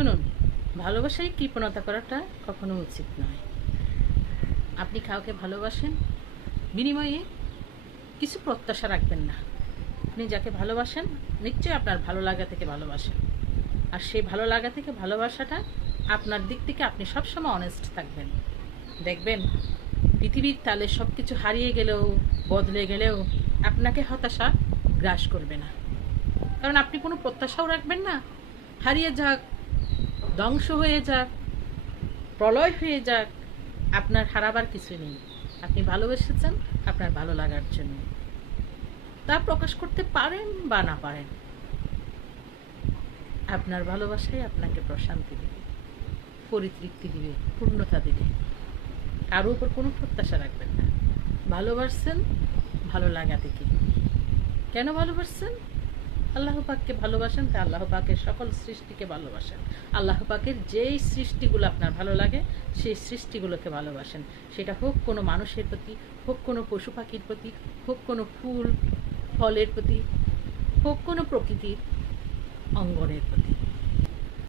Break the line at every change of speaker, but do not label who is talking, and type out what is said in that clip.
শুনুন, ভালোবাসায় কৃপণতা করাটা কখনো উচিত নয়। আপনি কাউকে ভালোবাসেন, বিনিময়ে কিছু প্রত্যাশা রাখবেন না। আপনি যাকে ভালোবাসেন, নিশ্চয়ই আপনার ভালো লাগা থেকে ভালোবাসেন। আর সেই ভালো লাগা থেকে ভালোবাসাটা আপনার দিক থেকে আপনি সবসময় অনেস্ট থাকবেন। দেখবেন, পৃথিবীর তালে সব কিছু হারিয়ে গেলেও, বদলে গেলেও আপনাকে হতাশা গ্রাস করবে না। কারণ আপনি কোনো প্রত্যাশাও রাখবেন না। হারিয়ে যাক ধ্বংস হয়ে যাক, প্রলয় হয়ে যাক, আপনার হারাবার কিছু নেই। আপনি ভালোবেসেছেন আপনার ভালো লাগার জন্য। তা প্রকাশ করতে পারেন বা না পারেন। আপনার ভালোবাসাই আপনাকে প্রশান্তি দেবে, পরিতৃপ্তি দিবে, পূর্ণতা দিবে। কারও উপর কোনো প্রত্যাশা রাখবেন না। ভালোবাসছেন, ভালো লাগা থেকে কেন ভালোবাসছেন? আল্লাহ পাককে ভালোবাসেন তা আল্লাহ পাকের সকল সৃষ্টিকে ভালোবাসেন। আল্লাহ পাকের যেই সৃষ্টিগুলো আপনার ভালো লাগে, সেই সৃষ্টিগুলোকে ভালোবাসেন। সেটা হোক কোনো মানুষের প্রতি, হোক কোনো পশু পাখির প্রতি, হোক কোনো ফুল, ফলের প্রতি, হোক কোনো প্রকৃতির অঙ্গনের প্রতি।